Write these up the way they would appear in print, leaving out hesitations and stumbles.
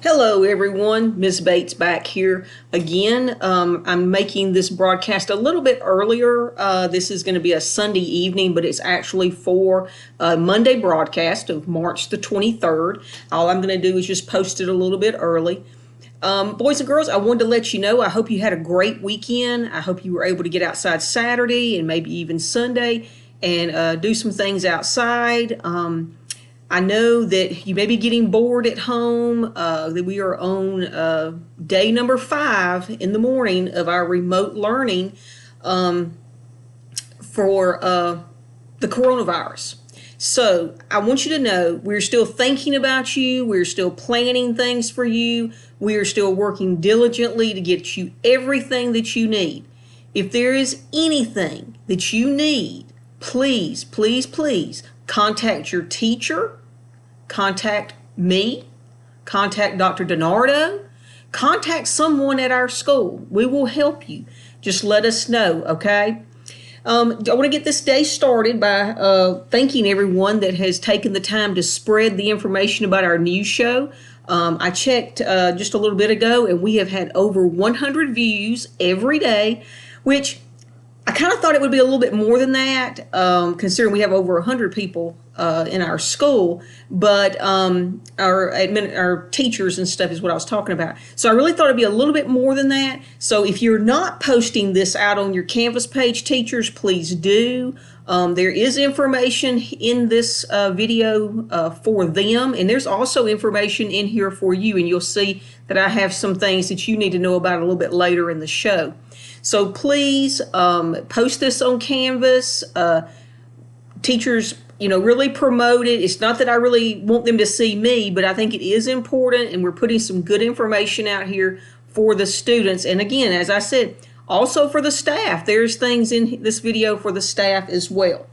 Hello everyone, Ms. Bates back here again. I'm making this broadcast a little bit earlier. This is going to be a Sunday evening, but it's actually for a Monday broadcast of March the 23rd. All I'm going to do is just post it a little bit early. Boys and girls, I wanted to let you know, I hope you had a great weekend. I hope you were able to get outside Saturday and maybe even Sunday and do some things outside. I know that you may be getting bored at home, that we are on day number 5 in the morning of our remote learning for the coronavirus. So I want you to know we're still thinking about you. We're still planning things for you. We are still working diligently to get you everything that you need. If there is anything that you need, please, please, please contact your teacher, contact me, contact Dr. DiNardo, contact someone at our school. We will help you. Just let us know, okay? I want to get this day started by thanking everyone that has taken the time to spread the information about our news show. I checked just a little bit ago, and we have had over 100 views every day, which I kind of thought it would be a little bit more than that, considering we have over 100 people in our school, but our teachers and stuff is what I was talking about. So I really thought it'd be a little bit more than that. So if you're not posting this out on your Canvas page, teachers, please do. There is information in this video for them, and there's also information in here for you, and you'll see that I have some things that you need to know about a little bit later in the show. So please post this on Canvas. Teachers, really promote it. It's not that I really want them to see me, but I think it is important, and we're putting some good information out here for the students. And again, as I said, also for the staff. There's things in this video for the staff as well.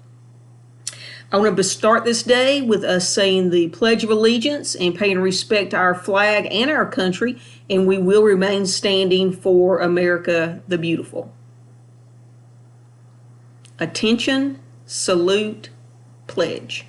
I want to start this day with us saying the Pledge of Allegiance and paying respect to our flag and our country, and we will remain standing for America the Beautiful. Attention, salute, pledge.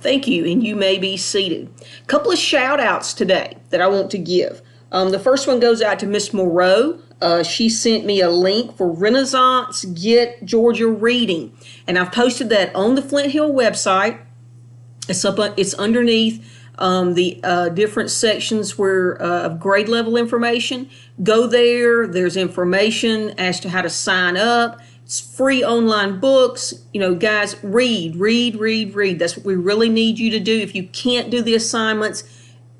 Thank you, and you may be seated. A couple of shout outs today that I want to give. The first one goes out to Miss Moreau. She sent me a link for Renaissance Get Georgia Reading, and I've posted that on the Flint Hill website. It's underneath the different sections where of grade level information. Go there. There's information as to how to sign up. free online books. You know, guys, read. That's what we really need you to do. If you can't do the assignments,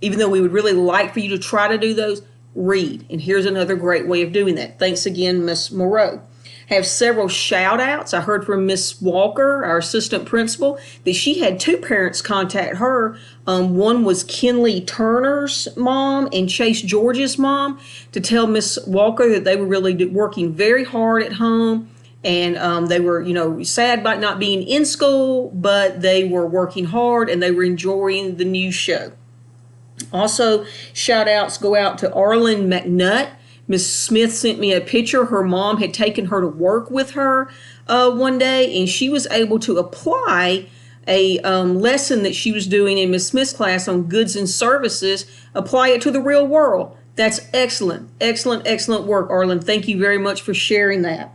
even though we would really like for you to try to do those, read. And here's another great way of doing that. Thanks again, Miss Moreau. Have several shout outs. I heard from Miss Walker, our assistant principal, that she had 2 parents contact her. One was Kenley Turner's mom and Chase George's mom, to tell Miss Walker that they were really working very hard at home, and they were, you know, sad about not being in school, but they were working hard and they were enjoying the new show. Also, shout outs go out to Arlen McNutt. Miss Smith sent me a picture. Her mom had taken her to work with her one day, and she was able to apply a lesson that she was doing in Miss Smith's class on goods and services, apply it to the real world. That's excellent, excellent work, Arlen. Thank you very much for sharing that.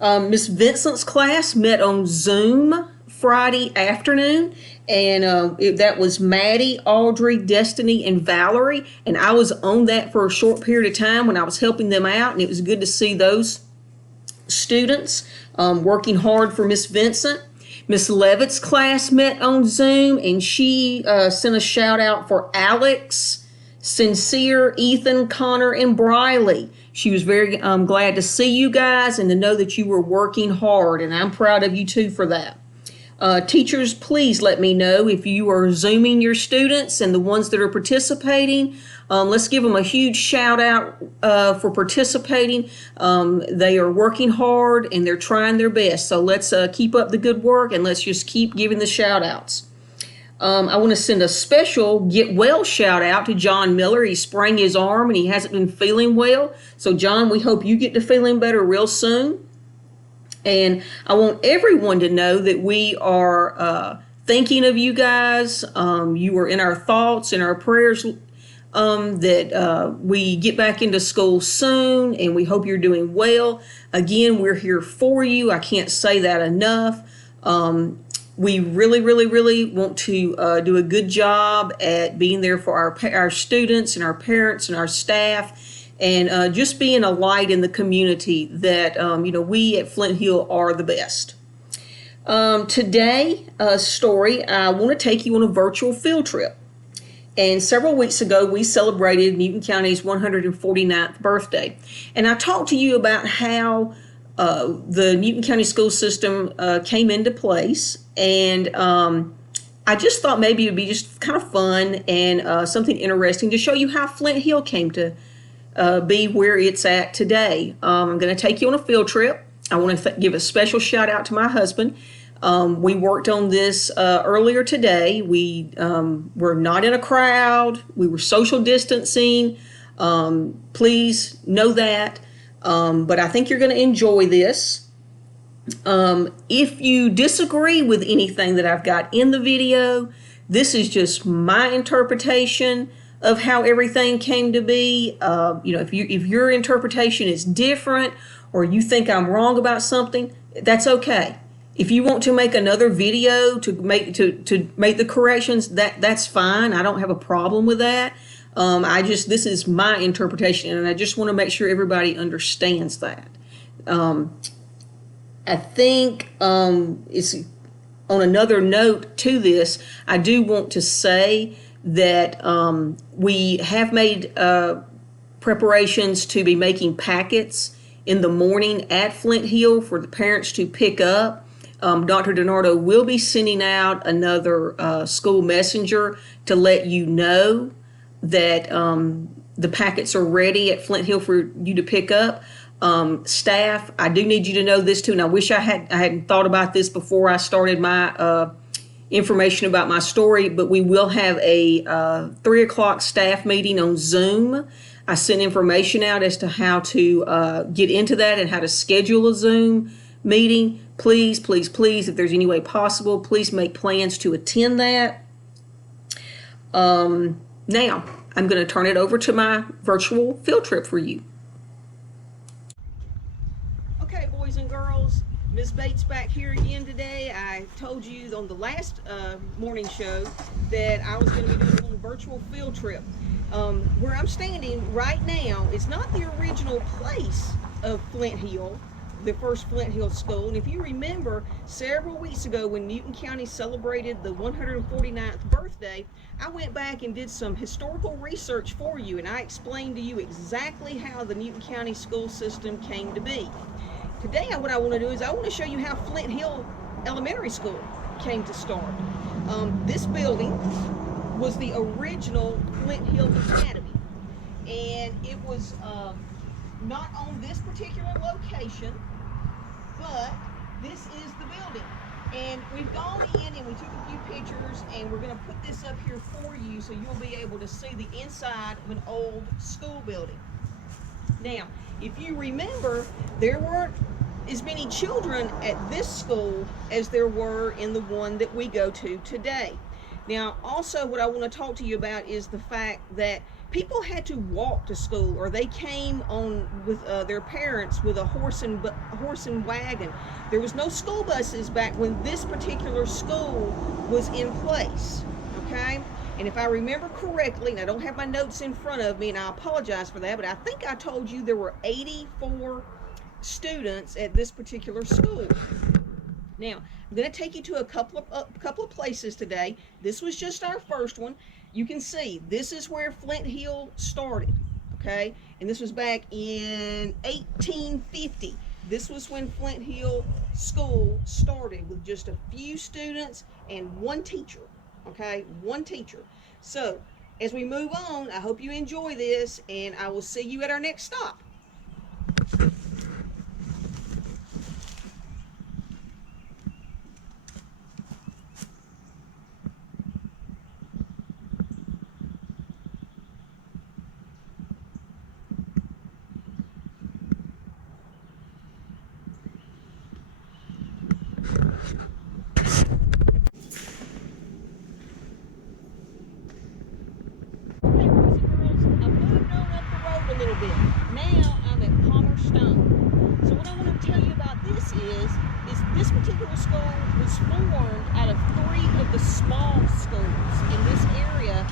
Miss Vincent's class met on Zoom Friday afternoon, and that was Maddie, Audrey, Destiny, and Valerie, and I was on that for a short period of time when I was helping them out, and it was good to see those students working hard for Miss Vincent. Miss Levitt's class met on Zoom, and she sent a shout out for Alex, Sincere, Ethan, Connor, and Briley. She was very glad to see you guys and to know that you were working hard, and I'm proud of you too for that. Teachers, please let me know if you are Zooming your students, and the ones that are participating. Let's give them a huge shout out for participating. They are working hard and they're trying their best. So let's keep up the good work, and let's just keep giving the shout outs. I want to send a special get well shout out to John Miller. He sprained his arm and he hasn't been feeling well. So John, we hope you get to feeling better real soon. And I want everyone to know that we are thinking of you guys. You are in our thoughts and our prayers, that we get back into school soon, and we hope you're doing well. Again, we're here for you. I can't say that enough. We really want to do a good job at being there for our students and our parents and our staff, and just being a light in the community that, we at Flint Hill are the best. Today, story, I want to take you on a virtual field trip. And several weeks ago, we celebrated Newton County's 149th birthday. And I talked to you about how the Newton County school system came into place. And I just thought maybe it would be just kind of fun and something interesting to show you how Flint Hill came to be where it's at today. I'm going to take you on a field trip. I want to give a special shout out to my husband. We worked on this earlier today. We were not in a crowd. We were social distancing. Please know that. But I think you're going to enjoy this. If you disagree with anything that I've got in the video, this is just my interpretation of how everything came to be. If your interpretation is different, or you think I'm wrong about something, that's okay. If you want to make another video to make the corrections, that's fine. I don't have a problem with that. This is my interpretation, and I just want to make sure everybody understands that. I think it's on another note to this. I do want to say that we have made preparations to be making packets in the morning at Flint Hill for the parents to pick up. Dr. DiNardo will be sending out another school messenger to let you know that the packets are ready at Flint Hill for you to pick up. Staff, I do need you to know this too, and I wish I hadn't thought about this before I started my information about my story, but we will have a 3 o'clock staff meeting on Zoom. I sent information out as to how to get into that and how to schedule a Zoom meeting. Please, if there's any way possible, please make plans to attend that. Now, I'm going to turn it over to my virtual field trip for you. Okay, boys and girls, Ms. Bates back here again today. I told you on the last morning show that I was going to be doing a little virtual field trip. Where I'm standing right now is not the original place of Flint Hill, the first Flint Hill School. And if you remember, several weeks ago when Newton County celebrated the 149th birthday, I went back and did some historical research for you, and I explained to you exactly how the Newton County school system came to be. Today, what I want to do is I want to show you how Flint Hill Elementary School came to start. This building was the original Flint Hill Academy, and it was not on this particular location, but this is the building. And we've gone in and we took a few pictures, and we're going to put this up here for you so you'll be able to see the inside of an old school building. Now, if you remember, there weren't as many children at this school as there were in the one that we go to today. Now, also what I want to talk to you about is the fact that people had to walk to school, or they came on with their parents with a horse and wagon. There was no school buses back when this particular school was in place, okay? And if I remember correctly, and I don't have my notes in front of me, and I apologize for that, but I think I told you there were 84 students at this particular school. Now, I'm going to take you to a couple of places today. This was just our first one. You can see this is where Flint Hill started, okay? And this was back in 1850. This was when Flint Hill School started, with just a few students and one teacher, okay? One teacher. So, as we move on, I hope you enjoy this, and I will see you at our next stop. Now I'm at Palmer Stone. So what I want to tell you about this is this particular school was formed out of 3 of the small schools in this area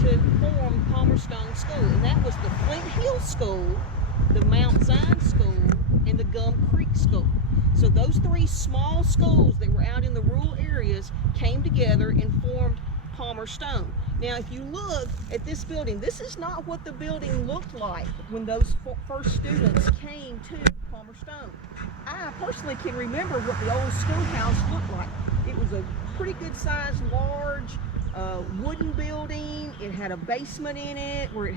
to form Palmer Stone School. And that was the Flint Hill School, the Mount Zion School, and the Gum Creek School. So those 3 small schools that were out in the rural areas came together and formed Palmer Stone. Now, if you look at this building, this is not what the building looked like when those first students came to Palmer Stone. I personally can remember what the old schoolhouse looked like. It was a pretty good sized, large wooden building. It had a basement in it where it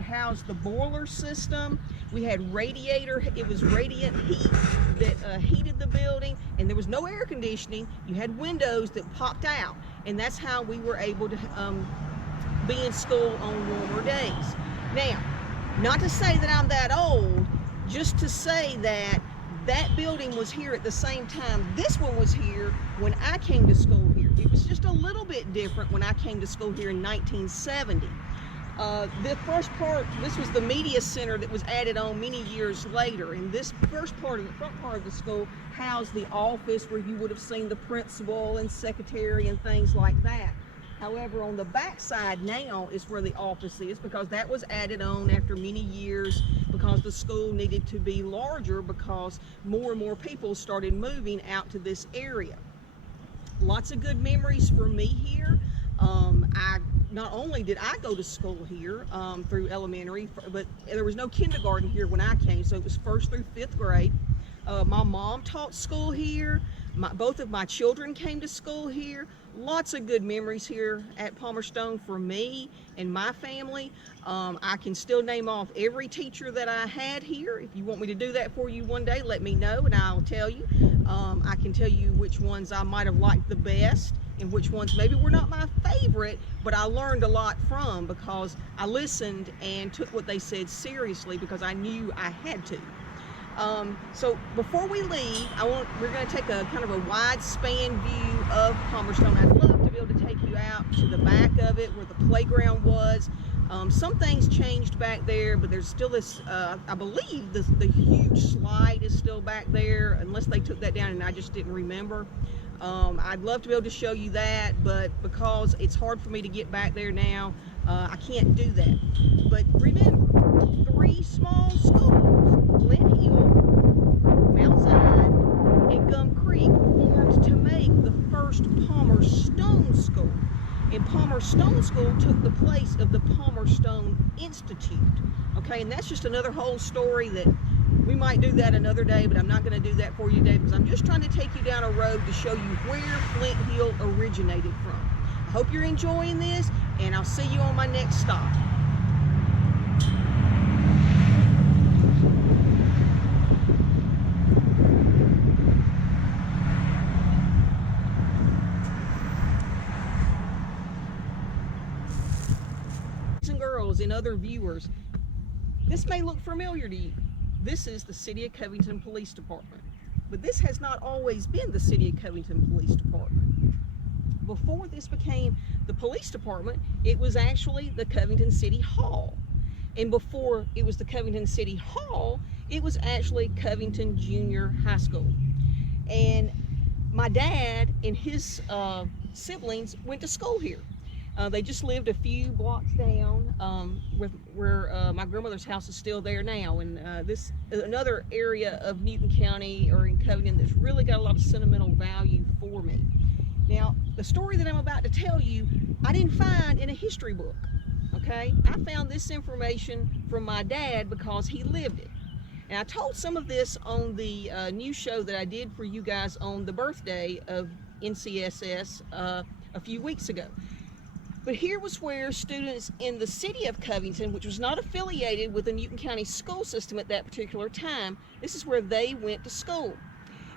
housed the boiler system. We had radiator. It was radiant heat that heated the building, and there was no air conditioning. You had windows that popped out, and that's how we were able to be in school on warmer days. Now, not to say that I'm that old, just to say that that building was here at the same time this one was here when I came to school here. It was just a little bit different when I came to school here in 1970. The first part, this was the media center that was added on many years later, and this first part of the front part of the school housed the office where you would have seen the principal and secretary and things like that. However, on the back side now is where the office is, because that was added on after many years because the school needed to be larger because more and more people started moving out to this area. Lots of good memories for me here. Not only did I go to school here through elementary, but there was no kindergarten here when I came, so it was 1st through 5th grade. My mom taught school here. Both of my children came to school here. Lots of good memories here at Palmer Stone for me and my family. I can still name off every teacher that I had here. If you want me to do that for you one day, let me know and I'll tell you. I can tell you which ones I might have liked the best and which ones maybe were not my favorite, but I learned a lot from, because I listened and took what they said seriously because I knew I had to. So before we leave, we're going to take a kind of a wide span view of Palmer Stone. I'd love to be able to take you out to the back of it where the playground was. Some things changed back there, but there's still this, I believe the huge slide is still back there, unless they took that down and I just didn't remember. I'd love to be able to show you that, but because it's hard for me to get back there now, I can't do that. But remember, 3 small schools: Flint Hill, Mount Zion, first Palmer Stone School. And Palmer Stone School took the place of the Palmer Stone Institute. Okay, and that's just another whole story that we might do that another day, but I'm not going to do that for you today because I'm just trying to take you down a road to show you where Flint Hill originated from. I hope you're enjoying this, and I'll see you on my next stop. And girls and other viewers, this may look familiar to you. This is the City of Covington Police Department, but this has not always been the City of Covington Police Department. Before this became the police department, it was actually the Covington City Hall. And before it was the Covington City Hall, it was actually Covington Junior High School. And my dad and his siblings went to school here. They just lived a few blocks down where my grandmother's house is still there now. And this is another area of Newton County or in Covington that's really got a lot of sentimental value for me. Now, the story that I'm about to tell you, I didn't find in a history book, okay? I found this information from my dad because he lived it. And I told some of this on the news show that I did for you guys on the birthday of NCSS a few weeks ago. But here was where students in the city of Covington, which was not affiliated with the Newton County school system at that particular time, this is where they went to school.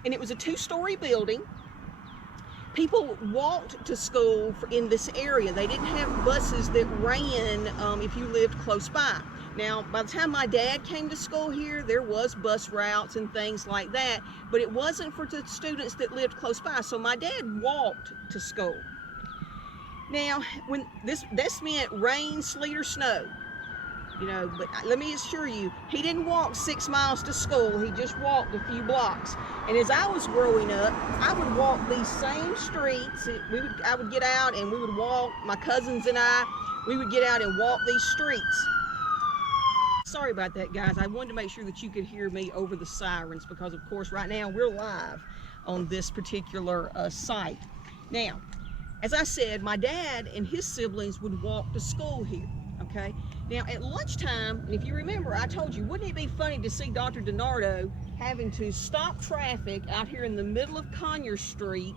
And it was a two-story building. People walked to school in this area. They didn't have buses that ran if you lived close by. Now, by the time my dad came to school here, there was bus routes and things like that, but it wasn't for the students that lived close by. So my dad walked to school. Now, when this meant rain, sleet, or snow, you know, but let me assure you, he didn't walk 6 miles to school. He just walked a few blocks. And as I was growing up, I would walk these same streets. I would get out and we would walk, my cousins and I, we would get out and walk these streets. Sorry about that, guys. I wanted to make sure that you could hear me over the sirens because, of course, right now we're live on this particular site. Now, as I said, my dad and his siblings would walk to school here, okay? Now, at lunchtime, and if you remember, I told you, wouldn't it be funny to see Dr. DiNardo having to stop traffic out here in the middle of Conyers Street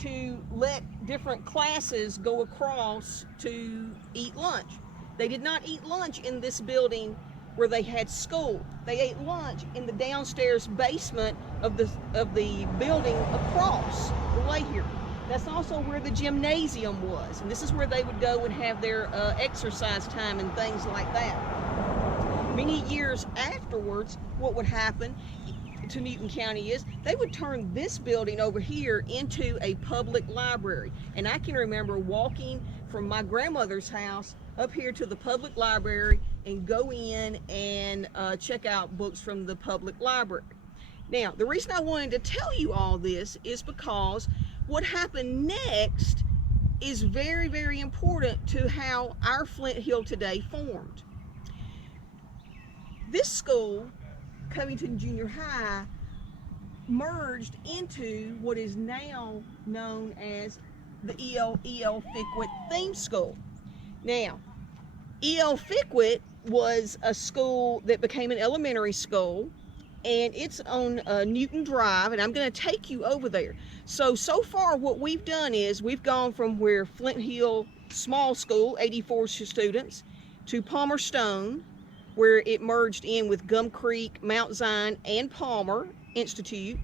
to let different classes go across to eat lunch? They did not eat lunch in this building where they had school. They ate lunch in the downstairs basement of the building across the way here. That's also where the gymnasium was, and this is where they would go and have their exercise time and things like that. Many years afterwards, what would happen to Newton County is they would turn this building over here into a public library. And I can remember walking from my grandmother's house up here to the public library and go in and check out books from the public library. Now, the reason I wanted to tell you all this is because what happened next is very, very important to how our Flint Hill today formed. This school, Covington Junior High, merged into what is now known as the E.L. Fickwit Theme School. Now, E.L. Fickwit was a school that became an elementary school, and it's on Newton Drive, and I'm going to take you over there. So far what we've done is we've gone from where Flint Hill Small School, 84 students, to Palmer Stone, where it merged in with Gum Creek, Mount Zion, and Palmer Institute.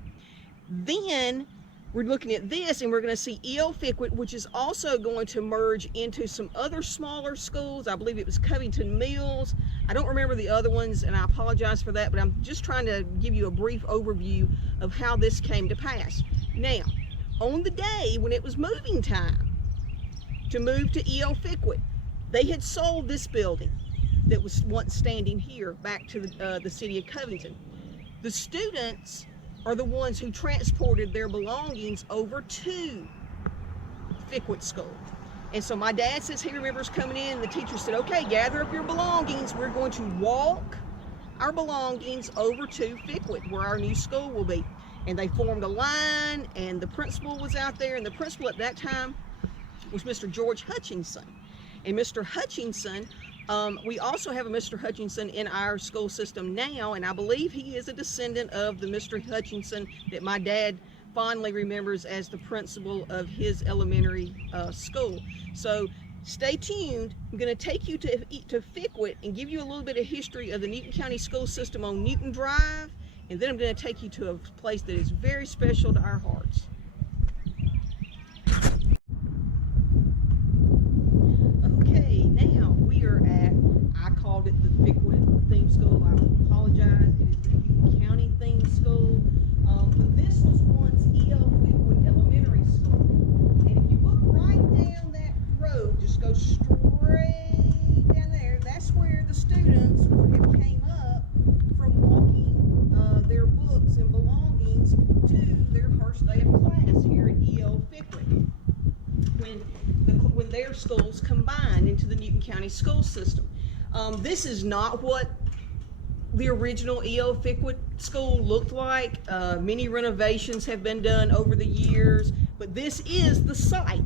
Then we're looking at this and we're going to see E.L. Fickwit, which is also going to merge into some other smaller schools. I believe it was Covington Mills. I don't remember the other ones, and I apologize for that, but I'm just trying to give you a brief overview of how this came to pass. Now, on the day when it was moving time to move to E.L. Fickwit, they had sold this building that was once standing here back to the city of Covington. The students are the ones who transported their belongings over to Fickwit School. And so my dad says he remembers coming in, and the teacher said, okay, gather up your belongings. We're going to walk our belongings over to Fickwit, where our new school will be. and they formed a line, and the principal was out there, and the principal at that time was Mr. George Hutchinson. And Mr. Hutchinson, we also have a Mr. Hutchinson in our school system now, and I believe he is a descendant of the Mr. Hutchinson that my dad fondly remembers as the principal of his elementary school. So stay tuned. I'm going to take you to Fickwit and give you a little bit of history of the Newton County school system on Newton Drive, and then I'm going to take you to a place that is very special to our hearts. Okay, now we are at, I called it the Fickwit Theme School. I apologize. It is the Newton County Theme School. But this was once E.L. Fickwit Elementary School. And if you look right down that road, just go straight down there, that's where the students would have came up from walking their books and belongings to their first day of class here at E.L. Fickwit, when their schools combined into the Newton County school system. This is not what the original E.L. Fickwit school looked like. Many renovations have been done over the years, but this is the site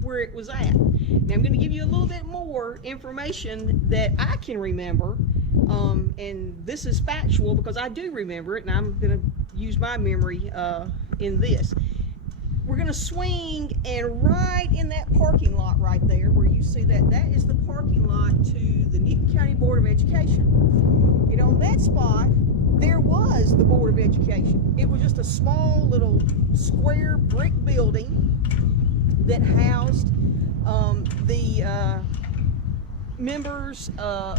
where it was at. Now I'm going to give you a little bit more information that I can remember, and this is factual because I do remember it, and I'm going to use my memory in this. We're going to swing, and right in that parking lot right there where you see that, that is the parking lot to the Newton County Board of Education. And on that spot, there was the Board of Education. It was just a small little square brick building that housed the members,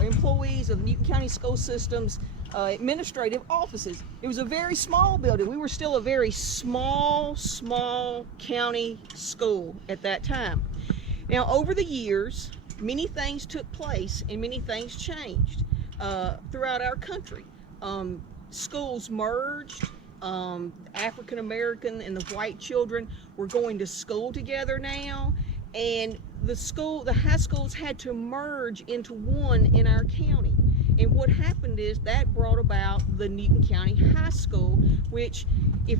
employees of Newton County School System's administrative offices. It was a very small building. We were still a very small county school at that time. Now, over the years, many things took place and many things changed throughout our country. Schools merged. African American and the white children were going to school together now, and the high schools had to merge into one in our county. And what happened is that brought about the Newton County High School, which if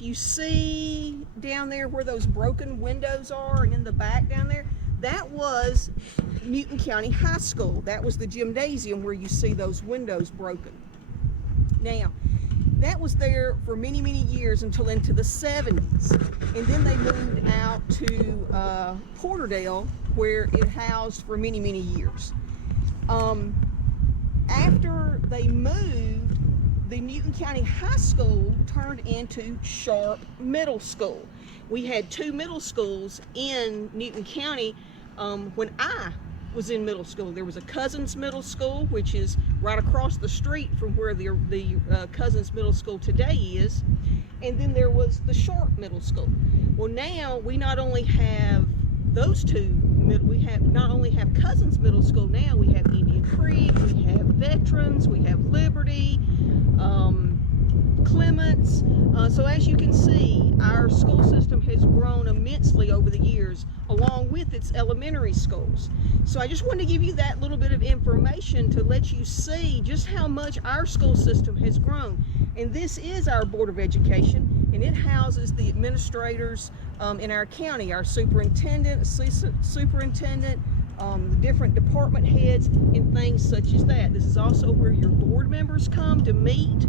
you see down there where those broken windows are and in the back down there, that was Newton County High School. That was the gymnasium where you see those windows broken. Now, that was there for many years until into the 70s. And then they moved out to Porterdale, where it housed for many years. After they moved, the Newton County High School turned into Sharp Middle School. We had two middle schools in Newton County when I was in middle school. There was a Cousins Middle School, which is right across the street from where the Cousins Middle School today is, and then there was the Sharp Middle School. Well, now we not only have those two, we not only have Cousins Middle School, now we have Indian Creek, we have Veterans, we have Liberty, Clements. So as you can see, our school system has grown immensely over the years, along with its elementary schools. So I just wanted to give you that little bit of information to let you see just how much our school system has grown. And this is our Board of Education, and it houses the administrators in our county, our superintendent, the different department heads, and things such as that. This is also where your board members come to meet.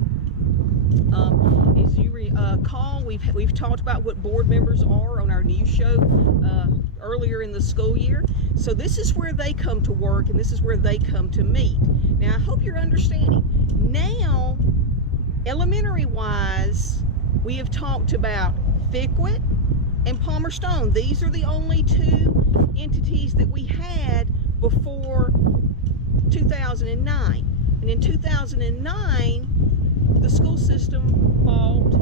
As you recall, we've talked about what board members are on our news show earlier in the school year. So this is where they come to work, and this is where they come to meet. Now, I hope you're understanding. Now, elementary-wise, we have talked about Fickwit and Palmer Stone. These are the only two entities that we had before 2009. And in 2009, the school system built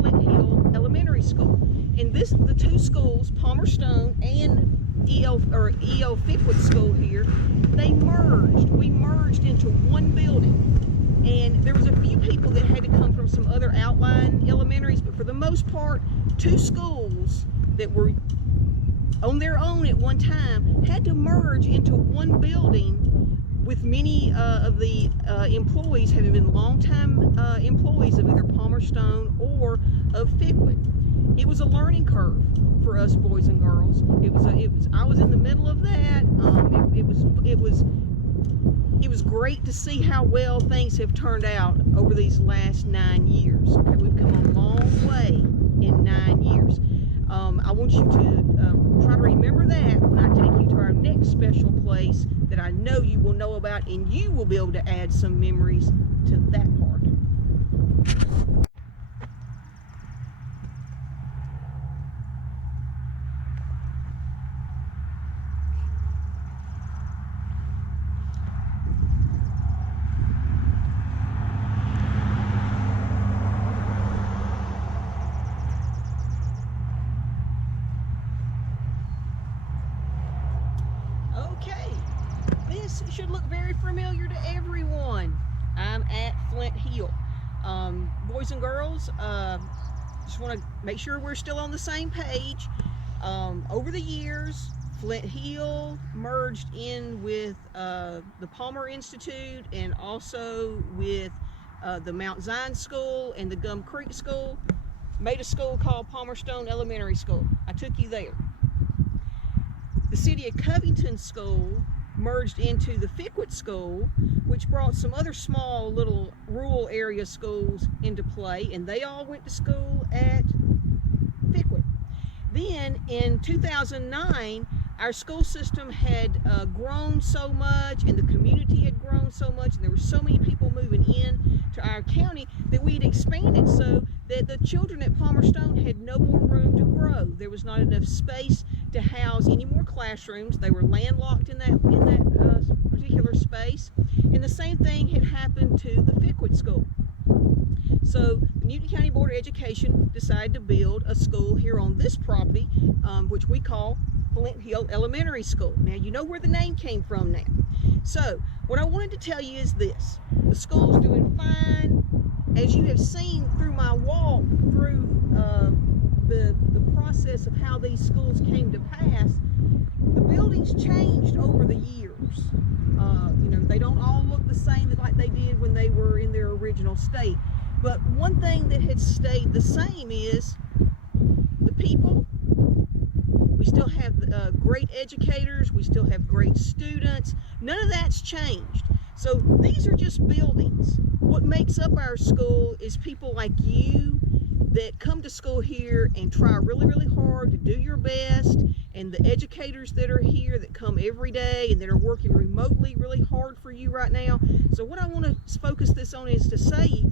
Flint Hill Elementary School. And the two schools, Palmer Stone and E.L. Fickwit School here, they merged. We merged into one building. And there was a few people that had to come from some other outlying elementaries, but for the most part, two schools that were on their own at one time had to merge into one building with many of the employees having been longtime employees of either Palmerstone or of Fickwood. It was a learning curve for us boys and girls. I was in the middle of that. It was great to see how well things have turned out over these last 9 years. Okay, we've come a long way in 9 years. I want you to try to remember that when I take you to our next special place that I know you will know about, and you will be able to add some memories to that part. Okay, this should look very familiar to everyone. I'm at Flint Hill. Boys and girls, just want to make sure we're still on the same page. Over the years, Flint Hill merged in with the Palmer Institute and also with the Mount Zion School and the Gum Creek School, made a school called Palmerstone Elementary School. I took you there. The city of Covington School merged into the Fickwood School, which brought some other small little rural area schools into play, and they all went to school at Fickwood. Then in 2009, our school system had grown so much, and the community had grown so much, and there were so many people moving in to our county that we had expanded so that the children at Palmerstone had no more room to grow. There was not enough space to house any more classrooms. They were landlocked in that particular space, and the same thing had happened to the Fickwood School. So the Newton County Board of Education decided to build a school here on this property, which we call Flint Hill Elementary School. Now you know where the name came from now. So what I wanted to tell you is this: the school's doing fine. As you have seen through my walk through the process of how these schools came to pass, the buildings changed over the years. They don't all look the same like they did when they were in their original state. But one thing that had stayed the same is the people. We still have great educators. We still have great students. None of that's changed. So these are just buildings. What makes up our school is people like you that come to school here and try really, really hard to do your best, and the educators that are here that come every day and that are working remotely really hard for you right now. So what I want to focus this on is to say,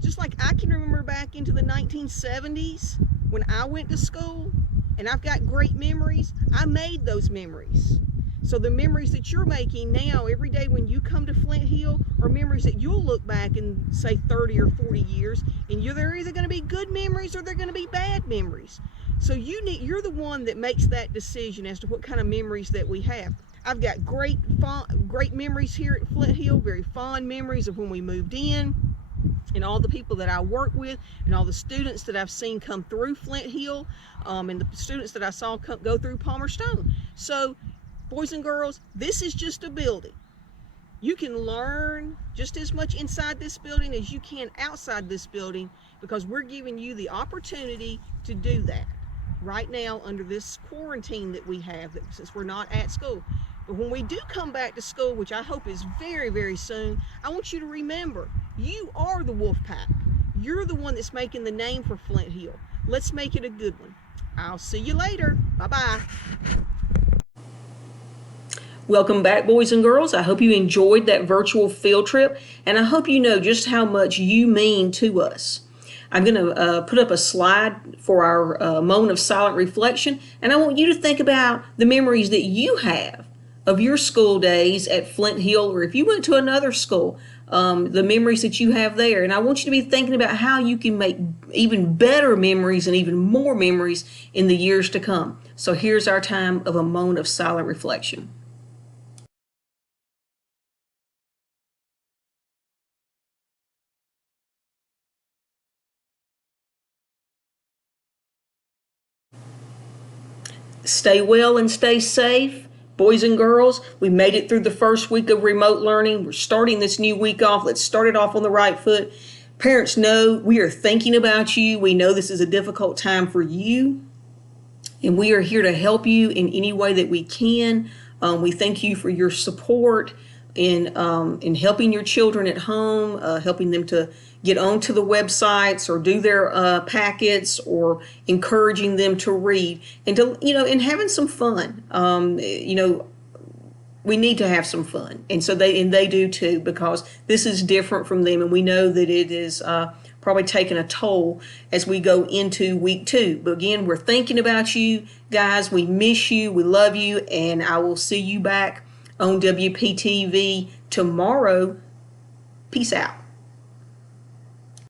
just like I can remember back into the 1970s when I went to school, and I've got great memories, I made those memories. So the memories that you're making now every day when you come to Flint Hill are memories that you'll look back in, say, 30 or 40 years, and they're either going to be good memories or they're going to be bad memories. So you're the one that makes that decision as to what kind of memories that we have. I've got great memories here at Flint Hill, very fond memories of when we moved in, and all the people that I work with, and all the students that I've seen come through Flint Hill, and the students that I saw go through Palmerstone. So, boys and girls, this is just a building. You can learn just as much inside this building as you can outside this building, because we're giving you the opportunity to do that right now under this quarantine that we have, since we're not at school. But when we do come back to school, which I hope is very, very soon, I want you to remember, you are the wolf pack. You're the one that's making the name for Flint Hill. Let's make it a good one. I'll see you later. Bye-bye. Welcome back, boys and girls. I hope you enjoyed that virtual field trip, and I hope you know just how much you mean to us. I'm going to put up a slide for our moment of silent reflection, and I want you to think about the memories that you have of your school days at Flint Hill, or if you went to another school, the memories that you have there. And I want you to be thinking about how you can make even better memories and even more memories in the years to come. So here's our time of a moment of silent reflection. Stay well and stay safe. boys and girls, we made it through the first week of remote learning. We're starting this new week off. Let's start it off on the right foot. Parents know we are thinking about you. We know this is a difficult time for you, and we are here to help you in any way that we can. We thank you for your support in helping your children at home, helping them to get onto the websites or do their packets, or encouraging them to read and to and having some fun. We need to have some fun, and so they do too, because this is different from them, and we know that it is probably taking a toll as we go into week 2. But again, we're thinking about you guys. We miss you. We love you, and I will see you back on WPTV tomorrow. Peace out.